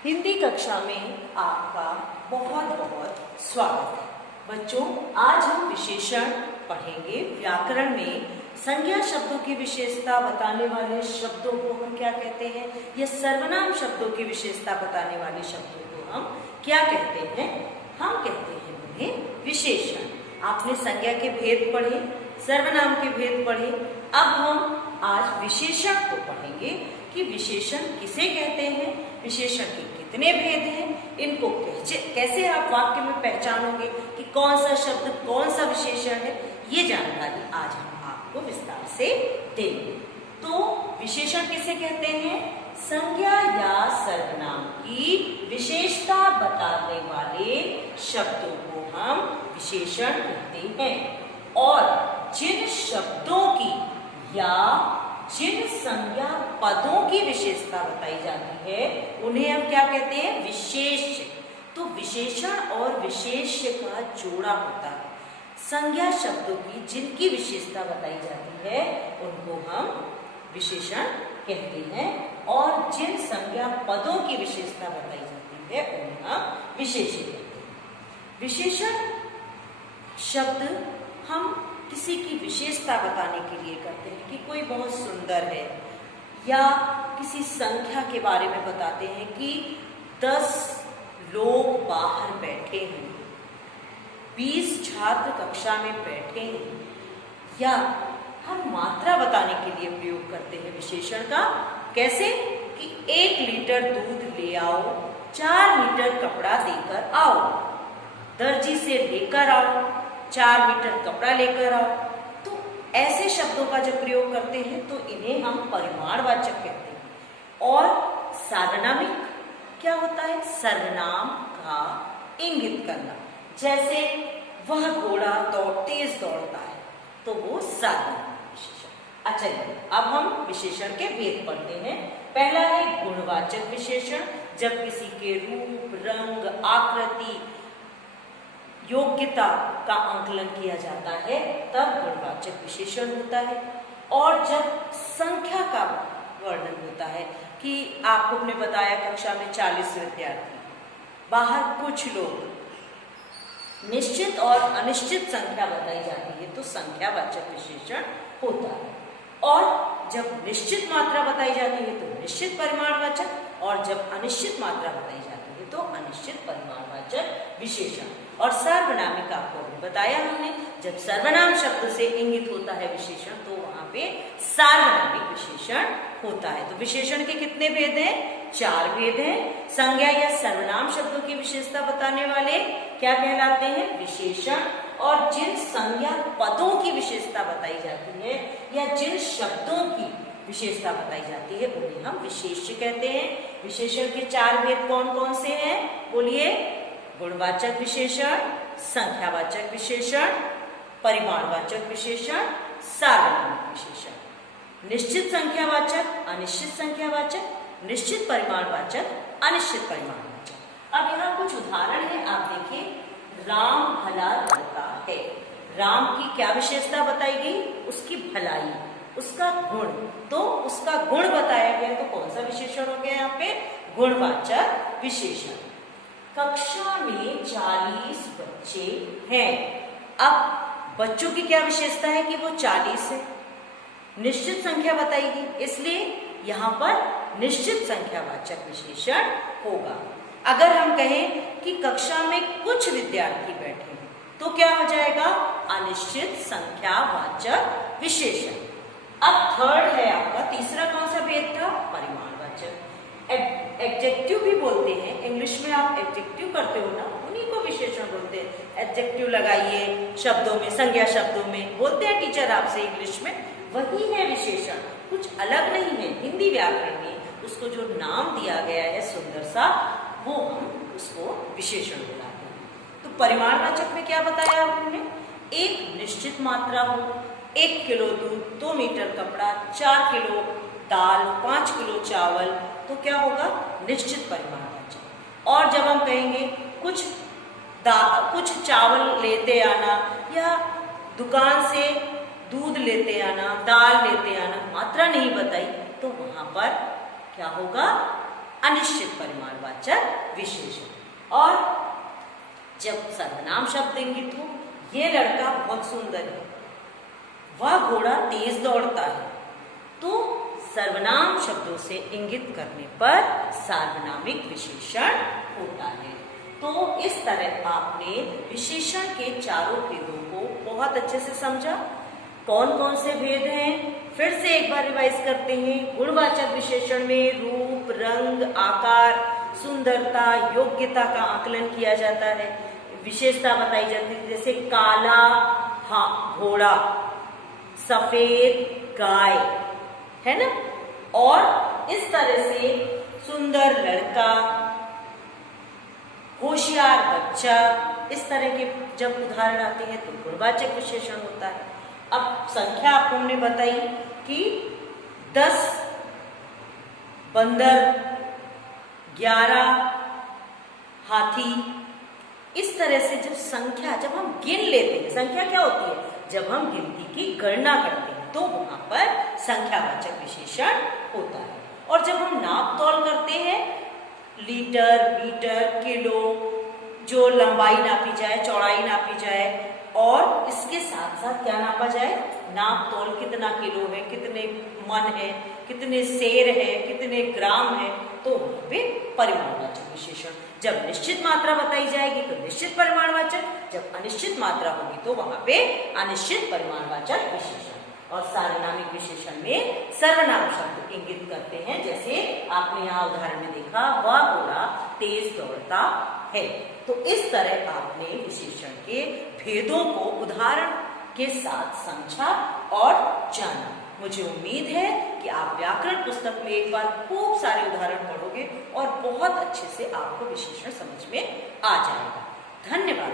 हिंदी कक्षा में आपका बहुत बहुत स्वागत है। बच्चों, आज हम विशेषण पढ़ेंगे। व्याकरण में संज्ञा शब्दों की विशेषता बताने वाले शब्दों को हम क्या कहते हैं, या सर्वनाम शब्दों की विशेषता बताने वाले शब्दों को हम क्या कहते हैं? हम कहते हैं उन्हें विशेषण। आपने संज्ञा के भेद पढ़े, सर्वनाम के भेद पढ़े। अब हम आज विशेषण को पढ़ेंगे कि विशेषण किसे कहते हैं, विशेषण के कितने भेद हैं, इनको कैसे आप वाक्य में पहचानोगे कि कौन सा शब्द कौन सा विशेषण है, ये जानकारी आज हम आपको विस्तार से देंगे। तो विशेषण किसे कहते हैं? संज्ञा या सर्वनाम की विशेषता बताने वाले शब्दों को हम विशेषण कहते हैं। और जिन शब्दों की या जिन संज्ञा पदों की विशेषता बताई जाती है उन्हें हम क्या कहते हैं? विशेष्य। तो विशेषण और विशेष्य का जोड़ा होता है। संज्ञा शब्दों की जिनकी विशेषता बताई जाती है उनको हम विशेषण कहते हैं, और जिन संज्ञा पदों की विशेषता बताई जाती है उन्हें हम विशेष्य कहते हैं। विशेषण शब्द हम किसी की विशेषता बताने के लिए करते हैं कि कोई बहुत सुंदर है, या किसी संख्या के बारे में बताते हैं कि 10 लोग बाहर बैठे हैं, 20 छात्र कक्षा में बैठे हैं, या हम मात्रा बताने के लिए प्रयोग करते हैं विशेषण का। कैसे कि 1 लीटर दूध ले आओ, 4 मीटर कपड़ा देकर आओ, दर्जी से लेकर आओ, 4 मीटर कपड़ा लेकर आओ। तो ऐसे शब्दों का जब प्रयोग करते हैं तो इन्हें हम परिमाणवाचक कहते हैं। और सार्वनामिक क्या होता है? सर्वनाम का इंगित करना। जैसे वह घोड़ा तेज दौड़ता है, तो वो सार्वनामिक विशेषण। अच्छा, अब हम विशेषण के भेद पढ़ते हैं। पहला है गुणवाचक विशेषण। जब किसी के रूप, रंग, आकृति, योग्यता का आंकलन किया जाता है तब गुणवाचक विशेषण होता है। और जब संख्या का वर्णन होता है कि आपको हमने बताया कक्षा में 40 विद्यार्थी, बाहर कुछ लोग, निश्चित और अनिश्चित संख्या बताई जाती है तो संख्यावाचक विशेषण होता है। और जब निश्चित मात्रा बताई जाती है तो निश्चित परिमाणवाचक, और जब अनिश्चित मात्रा बताई जाती है तो अनिश्चित परिमाणवाचक विशेषण। और सार्वनामिक आपको बताया हमने, जब सर्वनाम शब्द से इंगित होता है विशेषण तो वहां पे सार्वनामिक विशेषण होता है। तो विशेषण के कितने भेद हैं? 4 भेद हैं। संज्ञा या सर्वनाम शब्दों की विशेषता बताने वाले क्या कहलाते हैं? विशेषण। और जिन संज्ञा पदों की विशेषता बताई जाती है या जिन शब्दों की विशेषता बताई जाती है उन्हें हम विशेष्य कहते हैं। विशेषण के 4 भेद कौन कौन से हैं? बोलिए। गुणवाचक विशेषण, संख्यावाचक विशेषण, परिमाणवाचक विशेषण, सार्वनामिक विशेषण। निश्चित संख्यावाचक, अनिश्चित संख्यावाचक, निश्चित परिमाणवाचक, अनिश्चित परिमाणवाचक। अब यहाँ कुछ उदाहरण है, आप देखिए। राम भला लड़का है। राम की क्या विशेषता बताई गई? उसकी भलाई, उसका गुण। तो उसका गुण बताया गया तो कौन सा विशेषण हो गया यहाँ पे? गुणवाचक विशेषण। कक्षा में 40 बच्चे हैं। अब बच्चों की क्या विशेषता है कि वो 40 है। निश्चित संख्या बताएगी, इसलिए यहाँ पर निश्चित संख्यावाचक विशेषण होगा। अगर हम कहें कि कक्षा में कुछ विद्यार्थी बैठे हैं तो क्या हो जाएगा? अनिश्चित संख्यावाचक विशेषण। अब थर्ड है आपका, तीसरा कौन सा भेद था? परिमाणवाचक। एडजेक्टिव भी बोलते हैं, इंग्लिश में आप एडजेक्टिव करते हो ना, उन्हीं को विशेषण बोलते हैं। एडजेक्टिव लगाइए शब्दों में, संज्ञा शब्दों में बोलते हैं टीचर आपसे इंग्लिश में, वही है विशेषण, कुछ अलग नहीं है। हिंदी व्याकरण में उसको जो नाम दिया गया है सुंदर सा, वो हम उसको विशेषण बुलाते हैं। तो परिमाणवाचक में क्या बताया आपने? एक निश्चित मात्रा हो, 1 किलो दूध, 2 मीटर कपड़ा, 4 किलो दाल, 5 किलो चावल, तो क्या होगा? निश्चित परिमाणवाचक। और जब हम कहेंगे कुछ चावल लेते आना, या दुकान से दूध लेते आना, दाल लेते आना, मात्रा नहीं बताई, तो वहां पर क्या होगा? अनिश्चित परिमाणवाचक विशेषण। और जब सर्वनाम शब्द इंगित हो, ये लड़का बहुत सुंदर है, वह घोड़ा तेज दौड़ता है, तो सर्वनाम शब्दों से इंगित करने पर सार्वनामिक विशेषण होता है। तो इस तरह आपने विशेषण के चारों भेदों को बहुत अच्छे से समझा। कौन कौन से भेद हैं, फिर से एक बार रिवाइज करते हैं। गुणवाचक विशेषण में रूप, रंग, आकार, सुंदरता, योग्यता का आकलन किया जाता है, विशेषता बताई जाती है, जैसे काला घोड़ा, सफेद गाय, है ना। और इस तरह से सुंदर लड़का, होशियार बच्चा, इस तरह के जब उदाहरण आते हैं तो गुणवाचक विशेषण होता है। अब संख्या आपको हमने बताई कि 10 बंदर, 11 हाथी, इस तरह से जब संख्या, जब हम गिन लेते हैं, संख्या क्या होती है, जब हम गिनती की गणना करते हैं तो वहां पर संख्यावाचक विशेषण होता है। और जब हम नाप तौल करते हैं, लीटर, मीटर, किलो, जो लंबाई नापी जाए, चौड़ाई नापी जाए, और इसके साथ साथ क्या नापा जाए, नाप तौल, कितना किलो है, कितने मन है, कितने सेर है, कितने ग्राम है, तो वहां पे परिमाणवाचक विशेषण। जब निश्चित मात्रा बताई जाएगी तो निश्चित परिमाणवाचक, जब अनिश्चित मात्रा होगी तो वहां पे अनिश्चित परिमाणवाचक विशेषण। और सार्वनामिक विशेषण में सर्वनाम शब्द इंगित करते हैं, जैसे आपने यहाँ उदाहरण में देखा, वह घोड़ा तेज दौड़ता है। तो इस तरह आपने विशेषण के भेदों को उदाहरण के साथ समझा और जाना। मुझे उम्मीद है कि आप व्याकरण पुस्तक में एक बार खूब सारे उदाहरण पढ़ोगे और बहुत अच्छे से आपको विशेषण समझ में आ जाएगा। धन्यवाद।